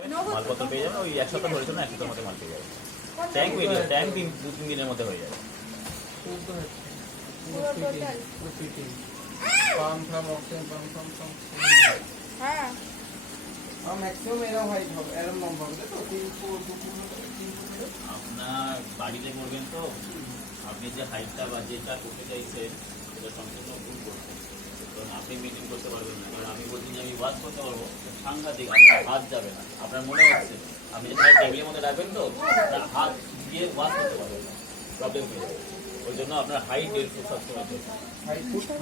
মালপত্র পেয়ে যাবেন। ওই এক সপ্তাহ ধরে চলুন, এক সপ্তাহের মধ্যে মাল পেয়ে যাবেন। ট্যাঙ্ক বেরিয়ে ট্যাঙ্ক 2-3 দিনের মধ্যে হয়ে যাবে। আপনার বাড়িতে করবেন তো, আপনি যে হাইটটা বা যেটা করতে চাইছেন সেটা সম্পূর্ণ ভুল করছেন। কারণ আপনি মেনটেন করতে পারবেন না। কারণ আমি বলছি যে আমি ওয়াশ করতে পারবো, সাংঘাতিক, আপনার হাত যাবে না। আপনার মনে হচ্ছে আপনি যেটা টেবিলের মধ্যে রাখবেন তো, হাত দিয়ে ওয়াশ করতে পারবেন না, প্রবলেম হয়ে যাবে। ওই জন্য আপনার হাইট 1.5 ফুট সবসময় দেবে।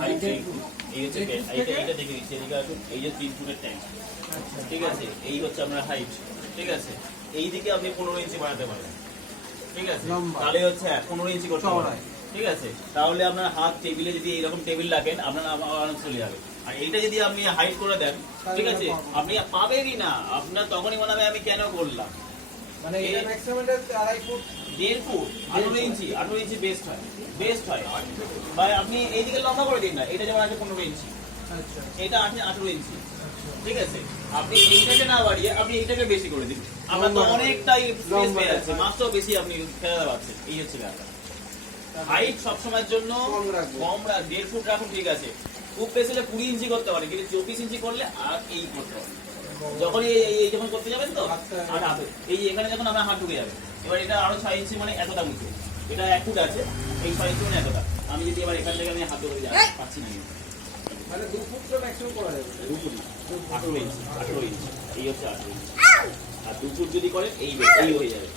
Height 3 foot. এই হচ্ছে এইটা দেখে দিচ্ছি, এই যে 3 ফুটের ট্যাঙ্ক, ঠিক আছে? এই হচ্ছে আপনার হাইট, ঠিক আছে? এই দিকে আপনি 15 ইঞ্চি বাড়াতে পারবেন, ঠিক আছে? তাহলে হচ্ছে 15 ইঞ্চি করতে পারবেন, ঠিক আছে? তাহলে আপনার হাত টেবিলে যদি এইরকম টেবিল রাখেন, আপনার আরাম চলে যাবে। আর এইটা যদি আপনি হাইট করে দেন, ঠিক আছে, আপনি পাবেনই না। আপনার তখনই মনে হবে আমি কেন করলাম। মানে এটা ম্যাক্সিমাম এটা 2.5 ফুট 1.5 ফুট 18 ইঞ্চি বেস্ট হয়। ভাই আপনি এইদিকে লম্বা করে দিন না, এটা যেমন আছে 15 ইঞ্চি, আচ্ছা এটা আছে 18 ইঞ্চি, ঠিক আছে? আপনি এইটাকে না বাড়িয়ে আপনি এইটাকে বেশি করে দিন, আপনার তো অনেকটাই স্পেস পেয়ে যাচ্ছে, মাছটাও বেশি আপনি ফেলা পাচ্ছেন। এই হচ্ছে ব্যাপার। হাইট সবসময়ের জন্য কম 1.5 ফুট রাখুন, ঠিক আছে? খুব বেশি হলে 20 ইঞ্চি করতে পারে, কিন্তু 24 ইঞ্চি করলে আর এই করতে হবে। যখন এই যখন করতে যাবেন তো, আর এই এখানে যখন আপনার হাত ঢুকে যাবে, এবার এটা আরো 6 ইঞ্চি মানে এতটা মুখে, এটা 1 ফুট আছে, এই 6 ইঞ্চি মানে এতটা। আমি যদি এবার এখান থেকে আমি হাত ধরে যাই, পাচ্ছি না, মানে 2 ফুট তো ম্যাক্সিমাম করা যাবে। 2 ফুট 18 ইঞ্চি, এই হচ্ছে 18 ইঞ্চি। আর 2 ফুট যদি করেন এই হয়ে যাবে,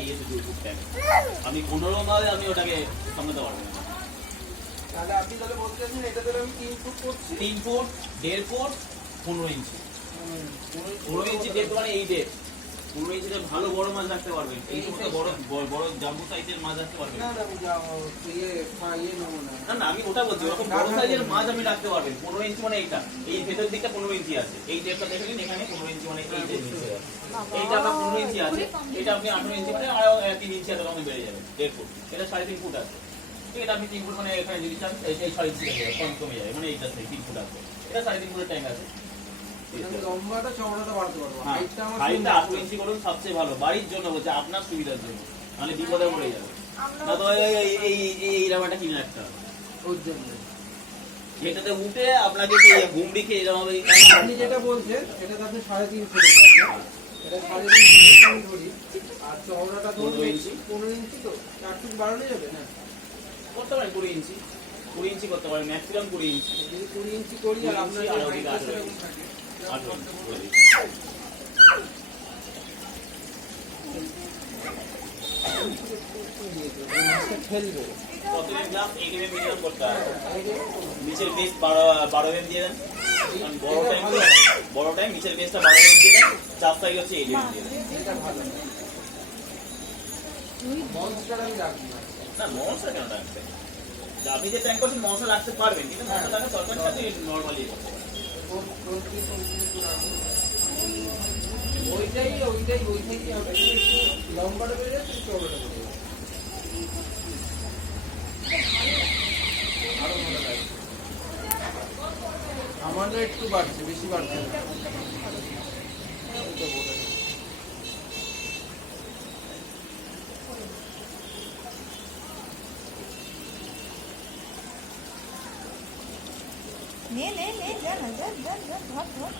এই হচ্ছে 2 ফুট ট্যাঙ্ক। আমি 15 ভাবে আমি ওটাকে সামলাতে পারবো না। তাহলে আপনি তাহলে বলতে চাচ্ছেন এটা তাহলে আমি 3 ফুট করছি, 3 ফুট 1.5 ফুট 15 ইঞ্চি। 15 ইঞ্চি ডেপ মানে এই ডেপ। 15 ইঞ্চিতে ভালো বড় মাছ রাখতে পারবেন। এই সমস্ত বড় জাম্বো সাইজের মাছ রাখতে পারবেন। না নেবো না। না আমি ওটা বলছি, ওরকম বড় সাইজের মাছ আপনি রাখতে পারবেন। 15 ইঞ্চি মানে এইটা, এই ভেতর দিকটা 15 ইঞ্চি আছে, এই ডেপটা দেখে নিন, এখানে 15 ইঞ্চি মানে এই যে নিচে আছে, এইটা আপনার 15 ইঞ্চি আছে, এটা আপনি 18 ইঞ্চি মানে আরো 3 ইঞ্চি এত কমে বেড়ে যাবে। 1.5 ফুট, এটা 3.5 ফুট আছে, ঠিক আছে? আপনি 3 ফুট মানে এখানে যদি চান এই 6 ইঞ্চি কমে যাবে, মানে এইটা 3 ফুট আছে, এটা 3.5 ফুটের ট্যাঙ্ক আছে। লম্বাটা চওড়াটা বাড়তে পারবো, হাইটটা আমার হাইটটা 18 ইঞ্চি করুন, সবচেয়ে ভালো। বাড়ির জন্য বলছে, আপনার সুবিধার জন্য, মানে বিপদে পড়ে যাবে না তো। এই রাবারটা কিনে রাখতে হবে ওর জন্য। এটাতে উঠে আপনাকে ঘুমড়ি খেয়ে এরকম হবে। আপনি যেটা বলছেন এটা তো আপনি 3.5 ফুট, এটা 3.5 ফুট আমি ধরি, আর চওড়াটা ধরুন 15 ইঞ্চি, তো 4 ফুট বাড়ানো যাবে না? করতে পারেন 20 ইঞ্চি করতে পারেন, ম্যাক্সিমাম 20 ইঞ্চি। যদি 20 ইঞ্চি করি আর আপনার যে হাইটটা সেরকম থাকে, খেলবে কত এম গ্লাস? 8 mm মিনিমাম করতে হবে। নিচের বেস 12 mm দিয়ে দেন, বড় টাইম নিচের বেসটা 12 mm দিয়ে দেন, চাপ সাইজ হচ্ছে 8 mm দিয়ে দেন। এটা ভালো না। মনস্টার আমি রাখবো না মনস্টার কেন রাখবেন? আপনি যে ট্যাঙ্ক করছেন মনস্টার রাখতে পারবেন, কিন্তু মনস্টার রাখা দরকার নেই, আপনি নরমালি করতে পারেন। ওইটাই হবে, লম্বাটা বেড়ে যাচ্ছে, চওড়াটা বেড়ে যাচ্ছে, আরো ভালো লাগছে। আমাদের একটু বাড়ছে, বেশি বাড়ছে না। নে যা ধর